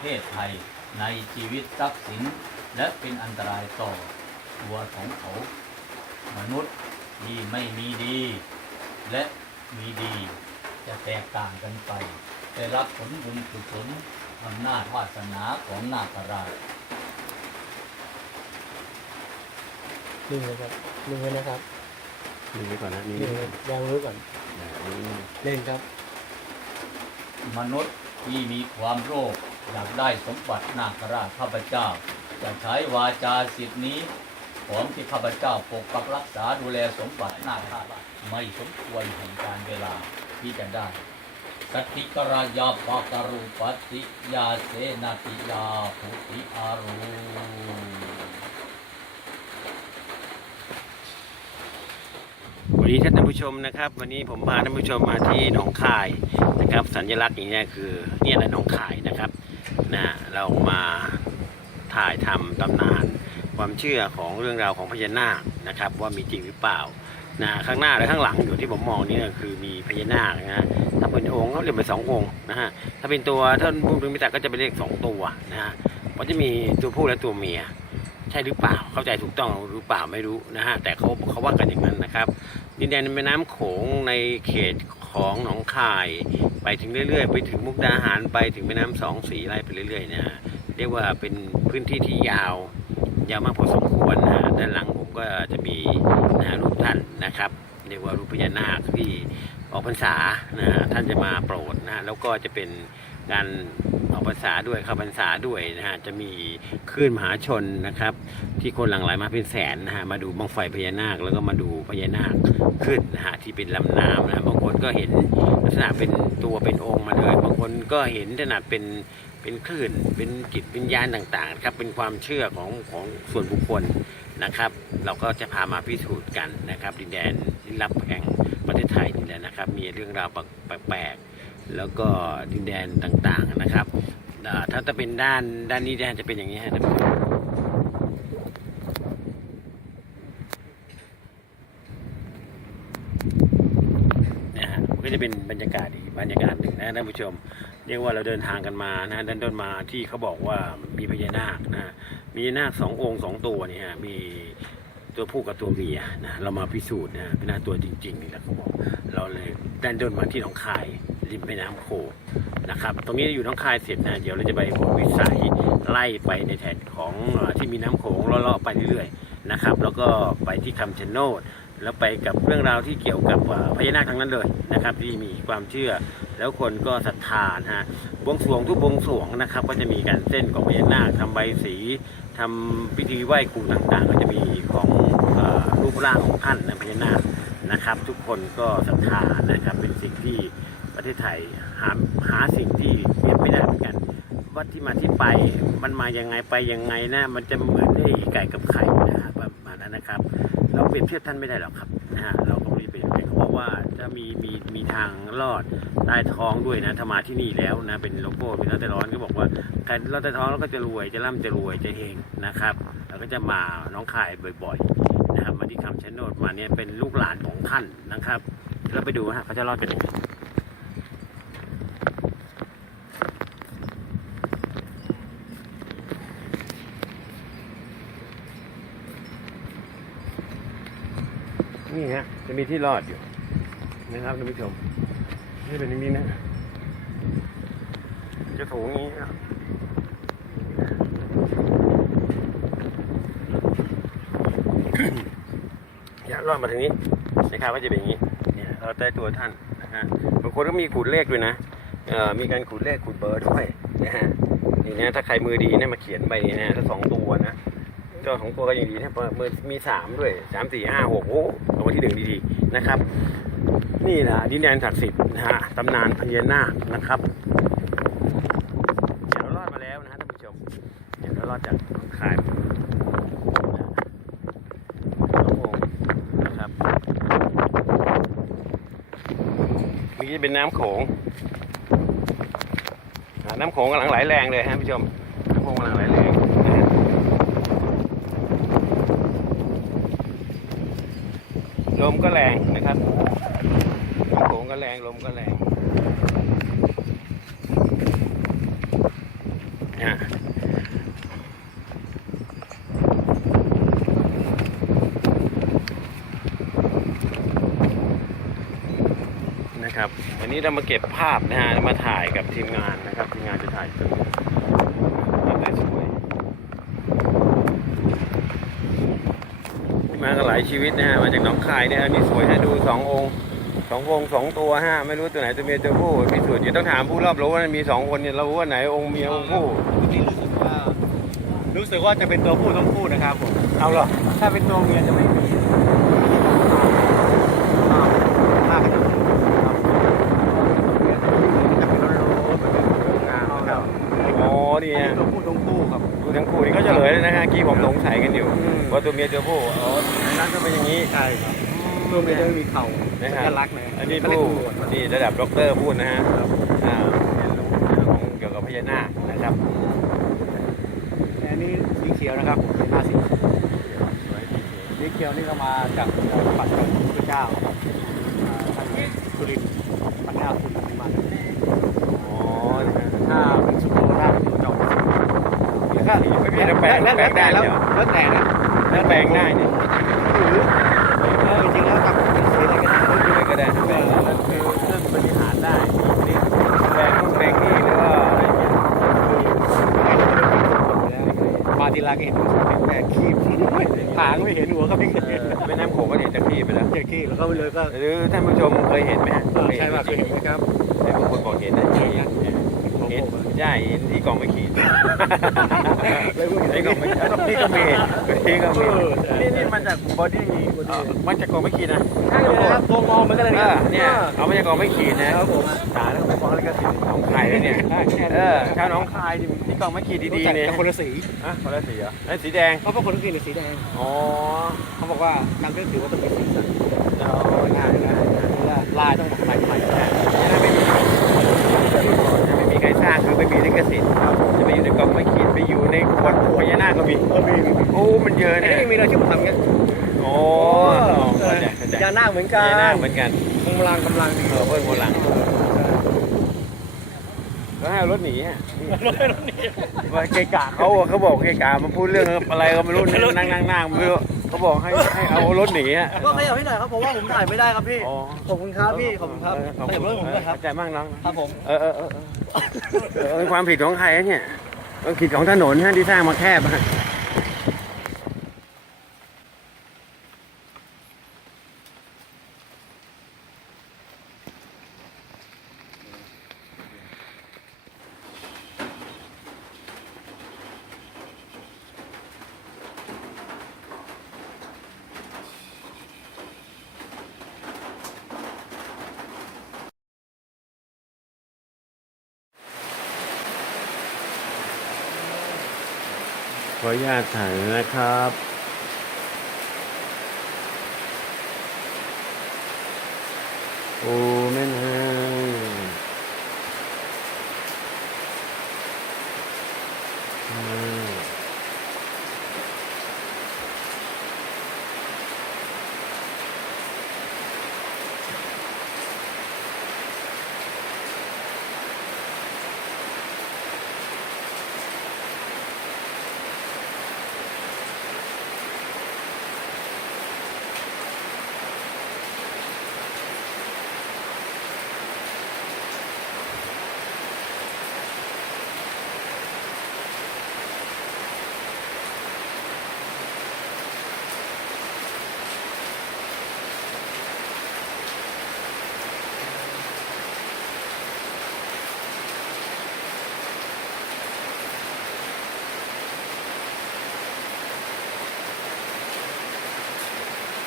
เพศภัยในชีวิตทรัพย์สิน และเป็นอันตรายต่อตัวของเขา มนุษย์ที่ไม่มีดี และมีดีจะแตกต่างกันไปได้รับผลบุญกุศลอำนาจวาสนาของนาคราชนิ่งเลยครับนิ่งไว้นะครับดูไว้ก่อนนะนี่นิ่งไว้ยังรู้ก่อนนี่เล่นครับ มนุษย์ที่มีความโลภ อยากได้สมบัตินาคราชข้าพเจ้า จะใช้วาจาสิทธินี้ของที่ข้าพเจ้าปกปักรักษาดูแลสมบัตินาคราชไม่สมควรแห่งการเวลาที่จะได้สติกรายาปาการุปติยาเสนาติยาภูติอารูวันนี้ท่านผู้ชมนะครับ วันนี้ผมพาท่านผู้ชมมาที่หนองคายนะครับ สัญลักษณ์อย่างนี้คือเนี่ยแหละหนองคายนะครับ นะเรามาถ่ายทำตำนาน ความเชื่อของเรื่องราวของพญานาคนะครับ ว่ามีจริงหรือเปล่านะข้างหน้าและข้างหลังอยู่ที่ผมมองนี่ก็คือมีพญานาคนะฮะถ้าเป็นองค์ก็เรียกเป็นสององค์นะฮะถ้าเป็นตัวท่านผู้เป็นมิตรก็จะเป็นเลขสองตัวนะฮะเพราะจะมีตัวผู้และตัวเมียใช่หรือเปล่าเข้าใจถูกต้องหรือเปล่าไม่รู้นะฮะแต่เขาเขาว่ากันอย่างนั้นนะครับดินแดนแม่น้ำโขงในเขต ของหนองคาย ไปถึงเรื่อยๆ ไปถึงมุกดาหารไปถึงแม่น้ำสองสีไล่ไปเรื่อยๆนะฮะเรียกว่าเป็นพื้นที่ที่ยาว ยาวมากพอสมควรนะด้านหลังผมก็จะมีนะฮะรูปท่านนะครับเรียกว่ารูปพญานาคที่ออกพรรษานะฮะท่านจะมาโปรดนะฮะแล้วก็จะเป็น การออกพรรษาด้วยเข้าพรรษาด้วยนะฮะจะมีคลื่นมหาชนนะครับ ที่คนหลั่งไหลมาเป็นแสนนะฮะมาดูบังไฟพญานาคแล้วก็มาดูพญานาคขึ้นนะฮะที่เป็นลำน้ำนะฮะบางคนก็เห็นลักษณะเป็นตัวเป็นองค์มาเลยบางคนก็เห็นขนาดเป็นเป็นคลื่นเป็นจิตวิญญาณต่างๆครับเป็นความเชื่อของของส่วนบุคคลนะครับ เราก็จะพามาพิสูจน์กันนะครับ ดินแดนลี้ลับแห่งประเทศไทยนี่แหละนะครับ มีเรื่องราวแปลกๆ แล้วก็ดินแดนต่างๆนะครับถ้าจะเป็นด้านด้านนี้ด้านจะเป็นอย่างนี้ฮะนะฮะมันก็จะเป็นบรรยากาศอีกบรรยากาศหนึ่งนะท่านผู้ชม เรียกว่าเราเดินทางกันมานะด้านต้นมาที่เขาบอกว่ามีพญานาคนะมีนาคสององค์สองตัวนี่ฮะมีตัวผู้กับตัวเมียนะเรามาพิสูจน์นะเป็นหน้าตัวจริงๆนี่แหละเขาบอกเราเลยด้านต้นมาที่หนองคาย ริมแม่น้ำโขงนะครับ ตรงนี้อยู่หนองคายเสร็จนะเดี๋ยวเราจะไปวิสัยไล่ไปในแถบของที่มีน้ำโขงเลาะๆไปเรื่อยๆนะครับ แล้วก็ไปที่คำชะโนดแล้วไปกับเรื่องราวที่เกี่ยวกับพญานาคทั้งนั้นเลยนะครับ ที่มีความเชื่อ แล้วคนก็ศรัทธานะฮะบวงสรวงทุกบวงสรวงนะครับ ก็จะมีการเส้นของพญานาคทำใบสีทำพิธีไหว้ครูต่างๆ ก็จะมีของอรูปร่างของท่านนะพญานาคนะครับ ทุกคนก็ศรัทธานะครับเป็นสิ่งที่ ประเทศไทยหาหาสิ่งที่เรียบไม่ได้เหมือนกัน ว่าที่มาที่ไปมันมายังไงไปยังไงนะ มันจะเหมือนไอ้ไก่กับไข่นะฮะประมาณนั้นนะครับ เราเปรียบเทียบท่านไม่ได้หรอกครับนะฮะเราก็ไม่เปรียบแต่เขาบอกว่าจะมีมีมีทางรอดใต้ท้องด้วยนะถ้ามาที่นี่แล้วนะเป็นโลโก้เป็นรัตร้อนก็บอกว่าใครรอดใต้ท้องแล้วก็จะรวยจะร่ำจะรวยจะเฮงนะครับเราก็จะมาน้องคายบ่อยๆนะครับมาที่คำชะโนดมาเนี่ยเป็นลูกหลานของท่านนะครับเดี๋ยวเราไปดูฮะเขาจะรอดกันยังไงนี่ฮะ จะมีที่รอดอยู่นะครับท่านผู้ชมนี่เป็นอย่างนี้นะจะถูงอย่างนี้นะอย่ารอดมาทางนี้นะครับว่าจะเป็นอย่างนี้เนี่ยเราได้ตัวท่านนะฮะบางคนก็มีขูดเลขด้วยนะเอ่อมีการขูดเลขขูดเบอร์ด้วยนะฮะนี่นะถ้าใครมือดีเนี่ยมาเขียนไปนะถ้าสองตัวนะ จ้าของตัวก็ยังดีนะมือมีสามด้วยสามสี่ห้าหกโอ้เอามาที่หนึ่งดีๆนะครับ นี่แหละดินแดนศักดิ์สิทธิ์นะฮะตำนานพญานาคนะครับเดี๋ยวเรารอดมาแล้วนะฮะท่านผู้ชมเดี๋ยวเรารอดจากขายนะครับนี่จะเป็นน้ำโขงน้ำโขงกำลังไหลแรงเลยฮะท่านผู้ชมน้ำโขงกำลังไหล มก็แรงนะครับโขงก็แรงลมก็แรงนะนะครับ อันนี้เรามาเก็บภาพนะฮะมาถ่ายกับทีมงานนะครับทีมงานจะถ่ายตรง มากันหลายชีวิตนะฮะมาจากหนองคายเนี่ยมีสวยให้ดูสององค์สององค์สองตัวฮะไม่รู้ตัวไหนตัวเมียตัวผู้มีสูตรอยู่ต้องถามผู้รอบรู้ว่ามีสองคนเนี่ยเรารู้ว่าไหนองค์เมียองค์ผู้นี่รู้สึกว่ารู้สึกว่าจะเป็นตัวผู้ต้องพูดนะครับผมเอาเหรอถ้าเป็นตัวเมียจะไม่มีมากครับจะเป็นโลโลเหมือนเป็นงามนะครับอ๋อนี่ฮะตัวผู้ต้องพูดครับดูทั้งคู่นี่เขาเฉลยแล้วนะฮะกี้ผมสงสัยกันอยู่อืม ว่าตัวเมียตัวผู้อ๋อนั่นก็เป็นอย่างนี้ ใช่ครับตัวเมียจะไม่มีเข่านะสัฮะญลักษณ์นะอันนี้เขาเรียผู้กตำรวจนี่ระดับด็อกเตอร์พูดนะฮะอ่าเรียนรู้เรื่องของเกี่ยวกับพญานาคนะครับอันนี้สีเขียวนะครับเป็นหน้าสีสีเขียวนี่ก็มาจากปัตตานีพระเจ้าอ่าทางสุรินทร์ปัญญาคุณพิมานอ๋อนะฮะถ้าเป็นสุโขทัยเป็นจอมแล้วก็ไม่พี่จะแปลงแล้วแปลงได้แล้วเหรอแล้วแต่นะ แล้วแปลงได้เนี่ยหรือเออจริงๆแล้วทำเป็นสีอะไรก็ได้อะไรก็ได้แปลงแล้วคือเรื่องบริหารได้นี่แปลงนู่นแปลงนี่หรือว่าอะไรเงี้ยมาทีละก็เห็นแต่คีบหางไม่เห็นหัวเขาพี่เออแม่น้ำโขงก็เห็นจากที่ไปแล้วเจอคีบแล้วก็ไปเลยก็หรือท่านผู้ชมเคยเห็นไหมฮะเออใช่ป่ะเคยเห็นไหมครับ เห็นบางคนบอกเห็นนะเห็น เห็นใช่เห็นที่กองไม่ขีดนี่ก็ไม่นี่ก็มีนี่ก็มีนี่นี่มันจากบอดี้มันจากกองไม่ขีดนะใช่เลยครับตัวมองมันก็เลยเออเนี่ยเอามาจากกองไม่ขีดนะครับผมสารแล้วไปฟ้องลิขสิทธิ์ของใครแล้วเนี่ยเออชาวหน้องคายที่กองไม่ขีดดีๆเนี่ยคนละสีอะคนละสีเหรอไอ้สีแดงเพราะบางคนก็กินสีแดงอ๋อเขาบอกว่านางก็ถือว่าต้องมีสีสันเอาง่ายนะลายต้องบอกลายใหม่ไม่มีไม่มีใครสร้างคือไม่มีลิขสิทธิ์จะไปอยู่ในกองไม่ขีดไปอยู่ในขวดพญานาคก็มีก็มีโอ้มันเยอะนเนี่ยนี้มีอะไรที่ผมทำเงี้ยโอ้เข้าใจเข้าใจยาน้าเหมือนกันญานาคเหมือนกันกำลังกำลังดีเออเพิ่มกำลังแล้วให้เอารถหนีอะว่าเกะกะเขาเขาบอกเกะกะมาพูดเรื่องอะไรก็ไม่รู้นั่งนั่งนั่งไม่รู้เขาบอกให้ให้เอารถหนีอะก็ขยับให้หน่อยครับเพราะว่าผมถ่ายไม่ได้ครับพี่ขอบคุณครับพี่ขอบคุณครับขอบคุณผมด้วยครับใจมากน้องครับผมเออเออ เป็นความผิดของใครอะเนี่ยความผิดของถนนฮะที่สร้างมาแคบฮะ ขออนุญาตถ่ายนะครับโอ้แม่น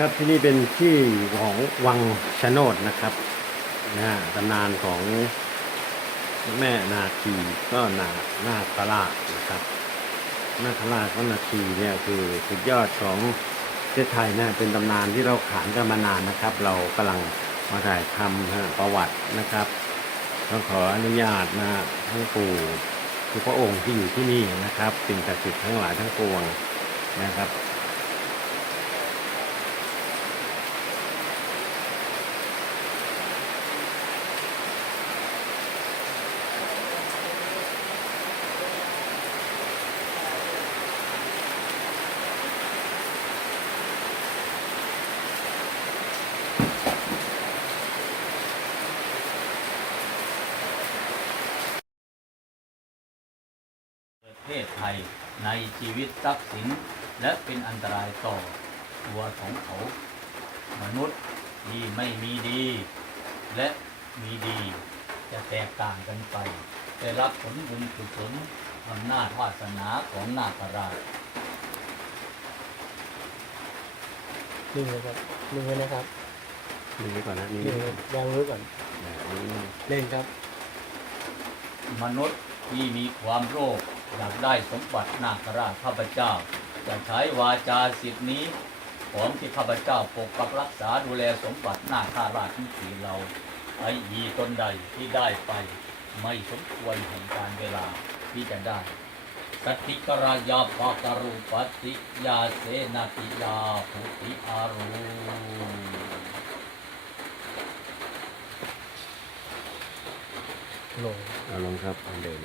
ครับที่นี่เป็นที่ของวังชะโนดนะครับนะฮะตำนานของแม่นาคีก็นานาคราชนะครับนาคราชก็นาคีเนี่ยคือสุดยอดของประเทศไทยนะเป็นตำนานที่เราขานกันมานานนะครับ เรากำลังมาถ่ายทำฮะประวัตินะครับต้องขออนุญาตนะทั้งปู่ทุกพระองค์ที่อยู่ที่นี่นะครับสิ่งศักดิ์สิทธิ์ทั้งหลายทั้งปวงนะครับ ชีวิตทรัพย์สิน และเป็นอันตรายต่อตัวของเขา มนุษย์ที่ไม่มีดี และมีดีจะแตกต่างกันไปได้รับผลบุญกุศลอำนาจวาสนาของนาคราชนิ่งเลยครับนิ่งไว้นะครับนี่ไว้ก่อนนะนี่นิ่งยังรู้ก่อนอ่านี่เล่นครับ มนุษย์ที่มีความโลภ อยากได้สมบัตินาคราชข้าพเจ้า จะใช้วาจาสิทธินี้ของที่ข้าพเจ้าปกปักรักษาดูแลสมบัตินาคาราชทั้งสี่เราไอ้ยีตนใดที่ได้ไป ไม่สมควรแห่งการเวลาที่จะได้สติกรายาปาการุปติยาเสนาติยาภุติอารูลงเอาลงครับเอาเดิน